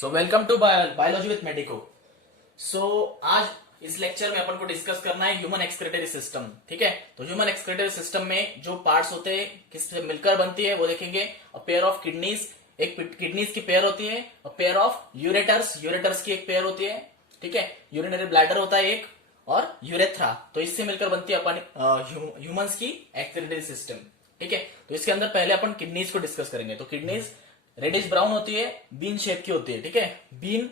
So welcome to biology with medico. So आज इस lecture में अपन को डिस्कस करना है ह्यूमन एक्सक्रीटरी सिस्टम। ठीक है, तो ह्यूमन एक्सक्रीटरी सिस्टम में जो पार्ट्स होते हैं किससे मिलकर बनती है वो देखेंगे। अ पेयर ऑफ किडनीज, एक किडनीज की पेयर होती है। A pair of ureters, ureters की एक पेयर होती है। ठीक है, यूरिनरी ब्लैडर होता है एक, और यूरेथ्रा। तो इससे मिलकर बनती है अपन ह्यूमंस की एक्सक्रीटरी सिस्टम। ठीक है, तो इसके अंदर पहले अपन किडनीज को डिस्कस करेंगे। तो किडनीज रेडिश ब्राउन होती है, बीन शेप की होती है। ठीक है, बीन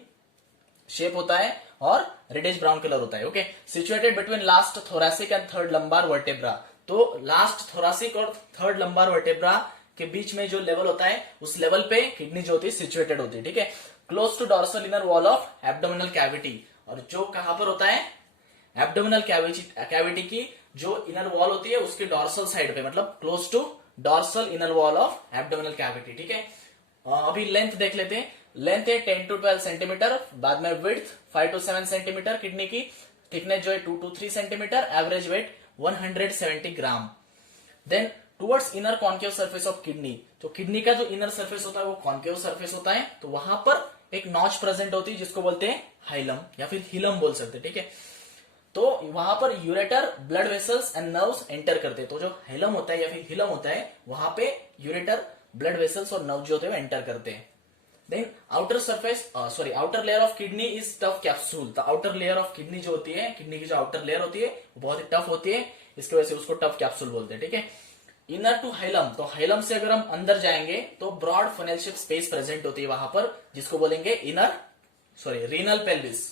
शेप होता है और रेडिश ब्राउन कलर होता है। Okay, situated between last thoracic and third lumbar vertebra. तो लास्ट थोरैसिक और थर्ड लंबार वर्टेब्रा के बीच में जो लेवल होता है उस लेवल पे किडनी जो होती है सिचुएटेड होती है। ठीक है, close to dorsal inner wall of abdominal cavity. और जो कहां पर होता है, एब्डोमिनल कैविटी की जो इनर वॉल होती है उसकी डॉर्सल साइड पे, मतलब close to dorsal inner wall of abdominal cavity. ठीक है, अभी लेंथ देख लेते हैं। लेंथ है 10 to 12 सेंटीमीटर, बाद में विड्थ 5 to 7 सेंटीमीटर, किडनी की थिकनेस जो है 2 to 3 centimetre, average weight 170 gram. Then towards inner concave surface of kidney, तो किडनी का जो इनर सरफेस होता है वो कॉन्केव सरफेस होता है। तो वहां पर एक नॉच प्रेजेंट होती है जिसको बोलते हैं हाइलम या फिर हिलम बोल सकते हैं। ठीक है, तो वहां पर ureter, blood vessels and nerves enter करते हैं। तो जो हाइलम होता है या फिर हिलम होता है वहां पे यूरेटर, ब्लड वेसल्स और नर्व जो होते हैं वो एंटर करते हैं। Then outer surface outer layer of kidney is tough capsule. The outer layer of kidney जो होती है, किडनी की जो आउटर लेयर होती है वो बहुत ही टफ होती है, इसकी वजह से उसको टफ कैप्सूल बोलते हैं। ठीक है, इनर टू हाइलम, तो हाइलम से अगर हम अंदर जाएंगे तो broad funnel shape space present होती है वहां पर, जिसको बोलेंगे renal pelvis.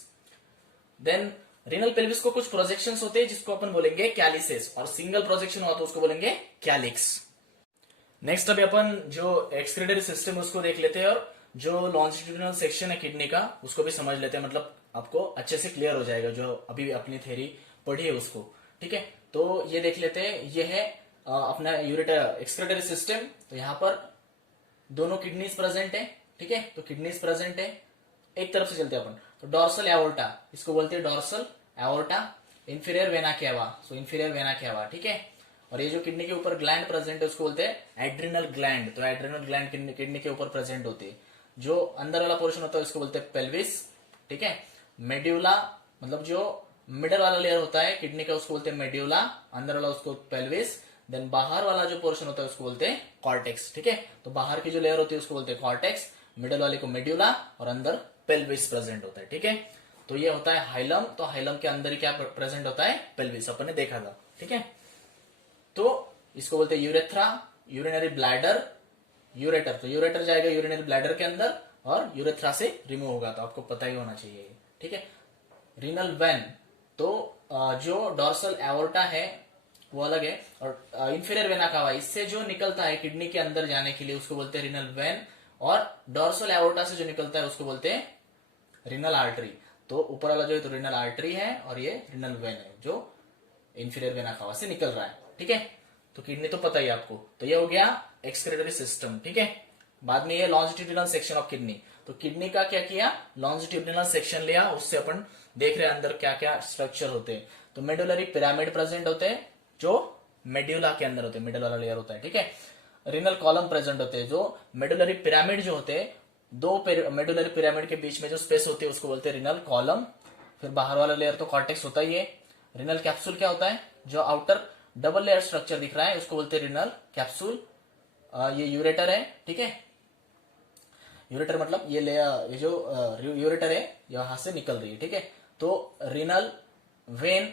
Then renal pelvis को कुछ प्रोजेक्शंस होते हैं जिसको अपन बोलेंगे कैलिसेस, और सिंगल प्रोजेक्शन हुआ तो उसको बोलेंगे कैलिक्स। नेक्स्ट अभी अपन जो एक्सक्रीटरी सिस्टम उसको देख लेते हैं, और जो लॉन्जिट्यूडिनल सेक्शन है किडनी का उसको भी समझ लेते हैं, मतलब आपको अच्छे से क्लियर हो जाएगा जो अभी अपनी थ्योरी पढ़ी है उसको। ठीक है, तो ये देख लेते हैं, ये है अपना यूरेटर एक्सक्रीटरी सिस्टम। तो यहाँ पर दोनों किडनीज प्रेजेंट है। ठीक है, तो किडनीज प्रेजेंट है, एक तरफ से चलते हैं अपन। तो डॉर्सल एओर्टा, इसको बोलते हैं dorsal aorta. Inferior vena cava, सो इंफीरियर वेना केवा। ठीक है, और ये जो किडनी के ऊपर ग्लैंड प्रेजेंट है उसको बोलते हैं एड्रिनल ग्लैंड। तो एड्रिनल ग्लैंड किडनी के ऊपर प्रेजेंट होती है। जो अंदर वाला पोर्शन होता है उसको बोलते हैं पेल्विस। ठीक है, मेड्यूला, मतलब जो मिडल वाला लेयर होता है किडनी का उसको बोलते हैं मेड्यूला, अंदर वाला उसको पेल्विस। देन बाहर वाला जो पोर्शन होता है उसको बोलते हैं कॉर्टेक्स। ठीक है, तो बाहर की जो लेयर होती है उसको बोलते हैं कॉर्टेक्स, मिडल वाले को मेड्यूला, और अंदर पेल्विस प्रेजेंट होता है। ठीक है, तो ये होता है हाइलम। तो हाइलम के अंदर ही क्या प्रेजेंट होता है, पेल्विस, अपन ने देखा था। ठीक है, तो इसको बोलते हैं यूरेथ्रा, यूरिनरी ब्लैडर, यूरेटर। तो यूरेटर जाएगा यूरिनरी ब्लैडर के अंदर और यूरेथ्रा से रिमूव होगा, तो आपको पता ही होना चाहिए। ठीक है, रीनल वेन, तो जो डॉर्सल एओर्टा है वो अलग है, और इंफीरियर वेना कावा, इससे जो निकलता है किडनी के अंदर जाने के लिए उसको बोलते हैं रीनल वेन, और डॉर्सल एओर्टा से जो निकलता है उसको बोलते हैं रीनल आर्टरी। तो ऊपर वाला जो है तो रीनल आर्टरी है, और ये रीनल वेन है जो इंफीरियर वेना कावा से निकल रहा है। ठीक है, तो किडनी तो पता ही आपको। तो ये हो गया एक्सक्रीटरी सिस्टम। ठीक है, बाद में ये लॉन्जिट्यूडिनल सेक्शन ऑफ किडनी। तो किडनी का क्या किया, लॉन्जिट्यूडिनल सेक्शन लिया, उससे अपन देख रहे हैं अंदर क्या क्या स्ट्रक्चर होते हैं। तो मेडुलरी पिरामिड प्रेजेंट होते हैं जो मेड्यूला के अंदर होते हैं, मिडल वाला लेयर होता है। ठीक है, रीनल कॉलम प्रेजेंट होते हैं, जो मेडुलरी पिरामिड जो होते हैं, दो मेडुलरी पिरामिड के बीच में जो स्पेस होती है उसको बोलते हैं रीनल कॉलम। फिर बाहर वाला लेयर तो कॉर्टेक्स होता ही है। रीनल कैप्सूल क्या होता है, जो आउटर डबल लेयर स्ट्रक्चर दिख रहा है उसको बोलते हैं रीनल कैप्सूल। ये यूरेटर है। ठीक है, यूरेटर मतलब ये लेयर, ये जो यूरेटर है यहां से निकल रही है। ठीक है, तो रीनल वेन,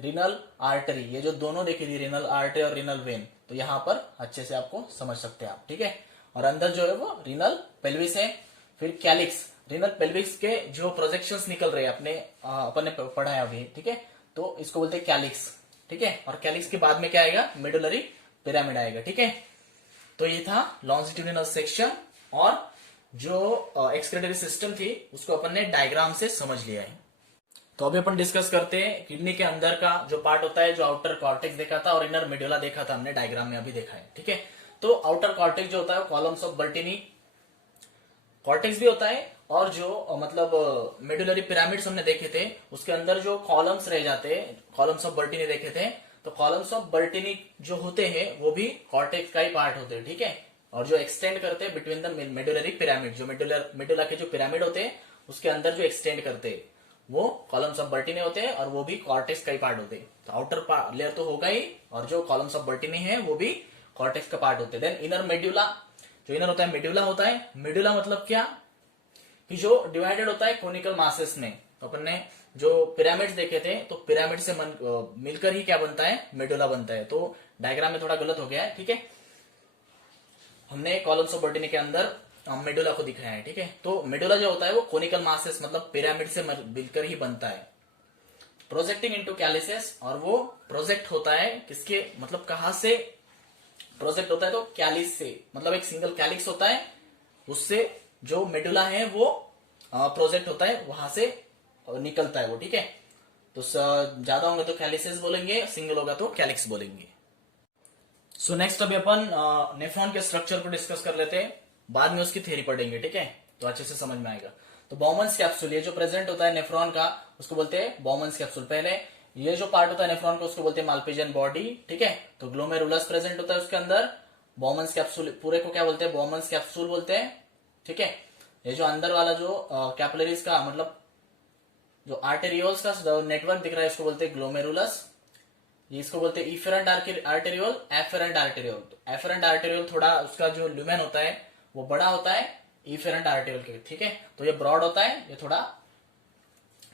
रीनल आर्टरी, ये जो दोनों देखी थी रीनल आर्टरी और रीनल वेन, तो यहां पर अच्छे से आपको समझ सकते हैं आप। ठीक है, और अंदर जो है वो रीनल पेल्विस है। फिर कैलिक्स, रीनल पेल्विस के जो प्रोजेक्शंस निकल रहे हैं अपन ने पढ़ा है अभी। ठीक है, तो इसको बोलते हैं कैलिक्स। ठीक है, और कैलिक्स के बाद में क्या आएगा, मेडुलरी पिरामिड आएगा। ठीक है, तो ये था लॉन्जिट्यूडिनल सेक्शन, और जो एक्सक्रीटरी सिस्टम थी उसको अपन ने डायग्राम से समझ लिया है। तो अभी अपन डिस्कस करते हैं किडनी के अंदर का जो पार्ट होता है, जो आउटर कॉर्टेक्स देखा था और इनर मेडुला देखा था हमने, डायग्राम में अभी देखा है। ठीक है, तो आउटर कॉर्टेक्स जो होता है कॉलम्स ऑफ बर्टिनी कॉर्टेक्स भी होता है, और जो मतलब मेडुलरी पिरामिड्स हमने देखे थे उसके अंदर जो कॉलम्स रह जाते हैं, कॉलम्स ऑफ बर्टिनी देखे थे, तो कॉलम्स ऑफ बर्टिनी जो होते हैं वो भी कॉर्टेक्स का ही पार्ट होते हैं। ठीक है, और जो एक्सटेंड करते हैं बिटवीन द मेडुलरी पिरामिड, जो मेडुला के जो पिरामिड होते हैं उसके अंदर जो एक्सटेंड करते हैं वो कॉलम्स ऑफ बर्टिनी होते हैं और वो भी कॉर्टेक्स का ही पार्ट होते हैं। तो आउटर लेयर तो होगा ही, और जो कॉलम्स ऑफ बर्टिनी है वो भी कॉर्टेक्स का पार्ट होते हैं। देन इनर मेड्यूला, जो इनर होता है मेड्यूला होता है। मेड्यूला मतलब क्या कि जो डिवाइडेड होता है कोनिकल मासेस में। तो अपन ने जो पिरामिड्स देखे थे तो पिरामिड से मिलकर ही क्या बनता है, मेडुला बनता है। तो डायग्राम में थोड़ा गलत हो गया है, ठीक है। हमने कॉलम्स ऑफ बर्टिनी के अंदर मेडुला को दिखाया है, ठीक है। तो मेडुला जो होता है वो कोनिकल मासेस मतलब पिरामिड से मिलकर ही बनता है। प्रोजेक्टिंग इनटू कैलिसेस, और वो प्रोजेक्ट होता है किसके, मतलब कहां से प्रोजेक्ट होता है, तो कैलिस से, मतलब एक सिंगल कैलिक्स होता है उससे जो मेडुला है वो प्रोजेक्ट होता है, वहां से निकलता है वो, ठीक है। तो ज्यादा होंगे तो कैलिसेस बोलेंगे, सिंगल होगा तो कैलिक्स बोलेंगे। सो नेक्स्ट अभी अपन नेफ्रॉन के स्ट्रक्चर को डिस्कस कर लेते हैं, बाद में उसकी थ्योरी पढ़ेंगे, ठीक है। तो अच्छे से समझ में आएगा। तो बॉमन्स कैप्सूल, ये जो प्रेजेंट होता है नेफ्रॉन का उसको बोलते हैं बॉमन्स कैप्सूल। पहले ये जो पार्ट होता है नेफ्रॉन का उसको बोलते हैं माल्पिजियन बॉडी, ठीक है। तो ग्लोमेरुलस प्रेजेंट होता है उसके अंदर, बॉमन्स कैप्सूल पूरे को क्या बोलते हैं, बॉमन्स कैप्सूल बोलते हैं, ठीक है। ये जो अंदर वाला जो कैपिलरीज का मतलब जो आर्टेरियोल्स का नेटवर्क दिख रहा है इसको बोलते हैं ग्लोमेरुलस। ये इसको बोलते हैं इफेरेंट आर्टेरियोल, एफेरेंट आर्टेरियोल। तो एफेरेंट आर्टेरियोल थोड़ा उसका जो ल्यूमेन होता है वो बड़ा होता है इफेरेंट आर्टेरियोल के, ठीक है। तो ये ब्रॉड होता है, ये थोड़ा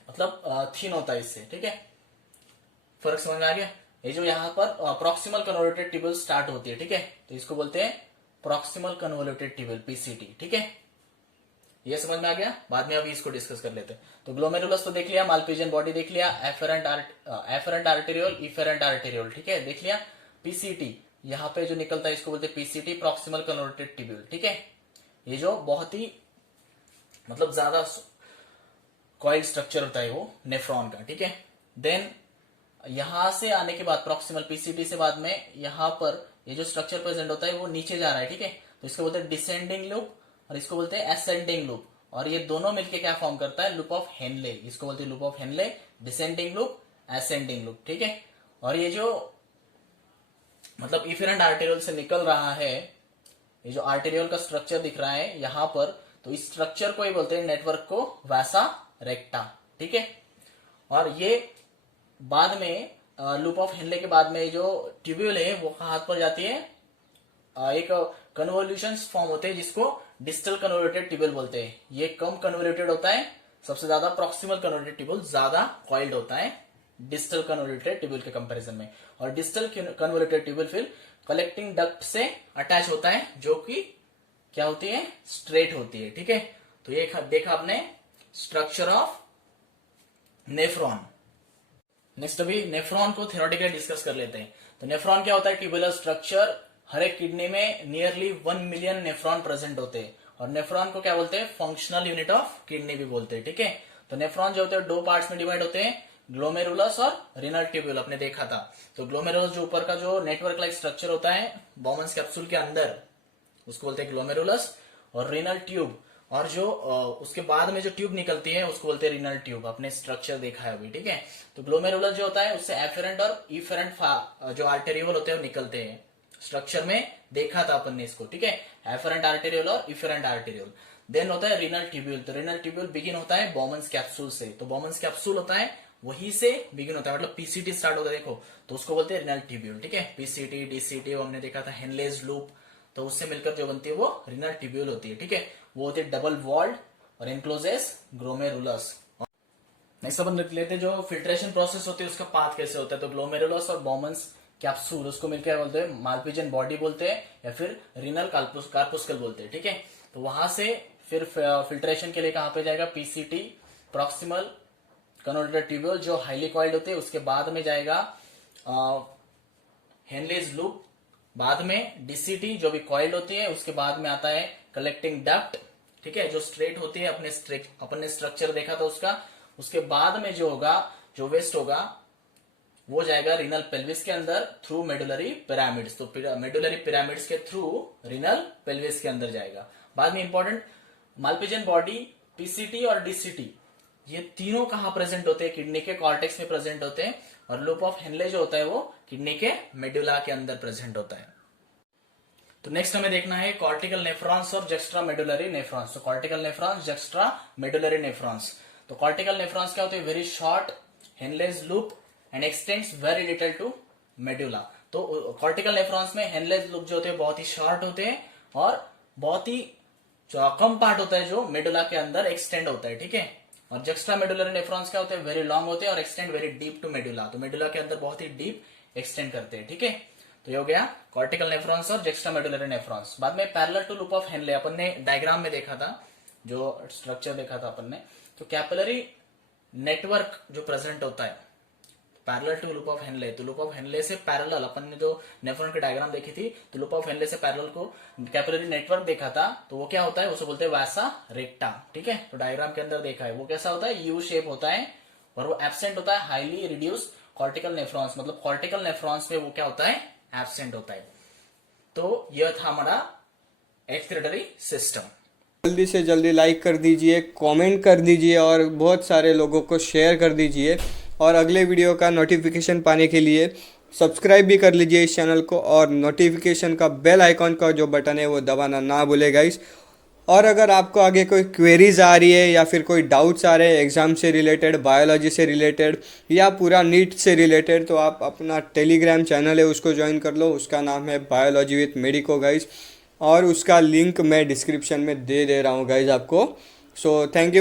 मतलब थिन होता है इससे, ठीक है। फर्क समझ में आ गया। ये जो यहाँ पर प्रॉक्सिमल कन्वोल्यूटेड ट्यूब्यूल स्टार्ट होती है, ठीक है। तो इसको बोलते हैं प्रॉक्सिमल कन्वोल्यूटेड ट्यूब्यूल, पीसीटी, ठीक है। ये समझ में आ गया। बाद में अभी इसको डिस्कस कर लेते हैं। तो ग्लोमेरुलस तो देख लिया, माल्पिजियन बॉडी देख लिया, एफेरेंट आर्टेरियोल, इफेरेंट आर्टेरियोल, ठीक है, देख लिया। पीसीटी यहाँ पे जो निकलता है इसको बोलते हैं पीसीटी, प्रॉक्सिमल कन्वोल्यूटेड ट्यूब्यूल, ठीक है। ये जो बहुत ही मतलब ज्यादा कॉइल स्ट्रक्चर होता है वो नेफ्रॉन का, ठीक है। देन यहां से आने के बाद प्रॉक्सिमल पीसीटी से बाद में यहाँ पर ये जो स्ट्रक्चर प्रेजेंट होता है वो नीचे जा रहा है, ठीक है। तो इसको बोलते हैं डिसेंडिंग लूप और इसको बोलते हैं एसेंडिंग लूप, और ये दोनों मिलके क्या फॉर्म करता है, लूप ऑफ हेनले। इसको बोलते हैं loop of Henley, descending loop, ascending loop, ठीक है। और ये जो मतलब इफेरेंट आर्टेरियोल से निकल रहा है, ये जो आर्टेरियोल का स्ट्रक्चर दिख रहा है यहां पर, तो इस स्ट्रक्चर को ही बोलते हैं नेटवर्क को वासा रेक्टा, ठीक है। और ये बाद में लूप ऑफ हेनले के बाद में जो ट्यूब्यूल है वो हाथ पर जाती है, एक कन्वोल्यूशन फॉर्म होते हैं जिसको डिस्टल कन्वोल्यूटेड ट्यूब्यूल बोलते हैं। ये कम कन्वोल्यूटेड होता है, सबसे ज्यादा प्रॉक्सिमल कन्वोल्यूटेड ट्यूब्यूल ज्यादा कॉइल्ड होता है डिस्टल कन्वोल्यूटेड ट्यूब्यूल के कंपैरिजन में। और डिस्टल कन्वोल्यूटेड ट्यूब्यूल फिर कलेक्टिंग डक्ट से अटैच होता है जो कि क्या होती है, स्ट्रेट होती है, ठीक है। तो ये देखा आपने स्ट्रक्चर ऑफ नेफ्रॉन। नेक्स्ट अभी नेफ्रॉन को थ्योरेटिकली डिस्कस कर लेते हैं। तो नेफ्रॉन क्या होता है, ट्यूबुलर स्ट्रक्चर। हर एक किडनी में नियरली 1 मिलियन नेफ्रॉन प्रेजेंट होते हैं, और नेफ्रॉन को क्या बोलते हैं, फंक्शनल यूनिट ऑफ किडनी भी बोलते हैं, ठीक है। तो नेफ्रॉन जो होते हैं दो पार्ट्स में डिवाइड होते हैं, ग्लोमेरुलस और रिनल ट्यूब्यूल, अपने देखा था। तो ग्लोमेरुलस जो ऊपर का जो नेटवर्क लाइक स्ट्रक्चर होता है बॉमन्स कैप्सूल के अंदर, उसको बोलते हैं ग्लोमेरुलस। और रिनल ट्यूब, और जो उसके बाद में जो ट्यूब निकलती है उसको बोलते हैं रिनल ट्यूब, अपने स्ट्रक्चर देखा है अभी, ठीक है। तो ग्लोमेरुलस जो होता है उससे एफेरेंट और इफेरेंट जो आर्टेरियोल होते हैं वो निकलते हैं, स्ट्रक्चर में देखा था अपन ने इसको, ठीक है। एफेरेंट आर्टेरियोल और इफेरेंट आर्टेरियोल। देन होता है रिनल ट्यूब्यूल। तो रिनल ट्यूब्यूल बिगिन होता है बॉमन्स कैप्सूल से। तो बॉमन्स कैप्सूल होता है वहीं से बिगिन होता है, मतलब पीसीटी स्टार्ट होता है, देखो, तो उसको बोलते हैं रिनल ट्यूब्यूल, ठीक है। पीसीटी, डीसीटी वो हमने देखा था, हेनलेज लूप, तो उससे मिलकर जो बनती है वो रिनल ट्यूब्यूल होती है, ठीक है। वो होती है डबल वॉल्ड और इनक्लोजेस ग्लोमेरुलस। नेक्स्ट अपन देख लेते हैं जो फिल्ट्रेशन प्रोसेस होती है उसका पाथ कैसे होता है। तो ग्लोमेरुलस और बॉमन्स कैप्सूल उसको मिलकर बोलते हैं माल्पिजियन बॉडी बोलते हैं, या फिर रिनल कार्पुस्कल बोलते हैं, ठीक है। तो वहां से फिर फिल्ट्रेशन के लिए कहां पे जाएगा, पीसीटी, प्रॉक्सिमल कन्वोल्यूटेड ट्यूब्यूल जो हाईली कॉइल्ड होते हैं, उसके बाद में जाएगा हेनलेज लूप, बाद में डीसीटी जो भी कॉइल्ड होती है, उसके बाद में आता है कलेक्टिंग डक्ट, ठीक है, जो स्ट्रेट होती है, अपने स्ट्रक्चर देखा था उसका। उसके बाद में जो होगा, जो वेस्ट होगा वो जाएगा रिनल पेल्विस के अंदर थ्रू मेडुलरी पिरामिड्स। तो मेडुलरी पिरामिड्स के थ्रू रिनल पेल्विस के अंदर जाएगा। बाद में इंपॉर्टेंट, माल्पिजियन बॉडी, पीसीटी और डीसीटी ये तीनों कहां प्रेजेंट होते हैं, किडनी के कॉर्टेक्स में प्रेजेंट होते हैं, और लूप ऑफ हेनले जो होता है वो किडनी के मेडुला के अंदर प्रेजेंट होता है। तो नेक्स्ट हमें देखना है कॉर्टिकल नेफ्रॉन्स और जस्ट्रा मेडुलरी नेफ्रॉन्स। तो cortical nephrons, juxtamedullary nephrons. तो कॉर्टिकल नेफ्रॉन्स क्या होते हैं? Very short Henle's loop and extends very little to medulla. तो कॉर्टिकल नेफ्रॉन्स में हेनलेस लूप जो होते हैं बहुत ही शॉर्ट होते हैं और बहुत ही कम पार्ट होता है जो मेडुला के अंदर एक्सटेंड होता है, ठीक है। और जस्ट्रा मेडुलरी नेफ्रॉन्स क्या होते हैं? वेरी लॉन्ग होते हैं और extend very deep to medulla. तो मेडुला के अंदर बहुत ही डीप एक्सटेंड करते हैं, ठीक है। तो ये हो गया कॉर्टिकल नेफ्रॉन्स और जस्ट्रा मेडुलरी नेफ्रॉन्स। बाद में parallel to loop of Henle अपन ने डायग्राम में देखा था, जो स्ट्रक्चर देखा था अपन ने। तो कैपिलरी नेटवर्क जो प्रेजेंट होता है parallel to loop of Henle, तो लूप ऑफ हेनले से पैरेलल अपन ने जो नेफ्रॉन की डायग्राम देखी थी, तो लूप ऑफ हेनले से पैरेलल को कैपिलरी नेटवर्क देखा था। तो वो क्या होता है? उसे बोलते हैं वैसा रेक्टा, ठीक है। तो डायग्राम के अंदर देखा है वो कैसा होता है? यू शेप होता है और वो एब्सेंट होता है हाईली रिड्यूस कॉर्टिकल नेफ्रॉन्स, मतलब कॉर्टिकल नेफ्रॉन्स में वो क्या होता है? एब्सेंट होता है। तो यह था हमारा एक्सक्रीटरी सिस्टम। जल्दी से जल्दी लाइक कर दीजिए, कमेंट कर दीजिए और बहुत सारे लोगों को शेयर कर दीजिए। और अगले वीडियो का नोटिफिकेशन पाने के लिए सब्सक्राइब भी कर लीजिए इस चैनल को, और नोटिफिकेशन का बेल आइकॉन का जो बटन है वो दबाना ना भूलें गाइस। और अगर आपको आगे कोई क्वेरीज आ रही है या फिर कोई डाउट्स आ रहे हैं एग्ज़ाम से रिलेटेड, बायोलॉजी से रिलेटेड या पूरा नीट से रिलेटेड, तो आप अपना टेलीग्राम चैनल है उसको ज्वाइन कर लो। उसका नाम है बायोलॉजी विथ मेडिको गाइस, और उसका लिंक मैं डिस्क्रिप्शन में दे रहा हूँ गाइज आपको। So thank you.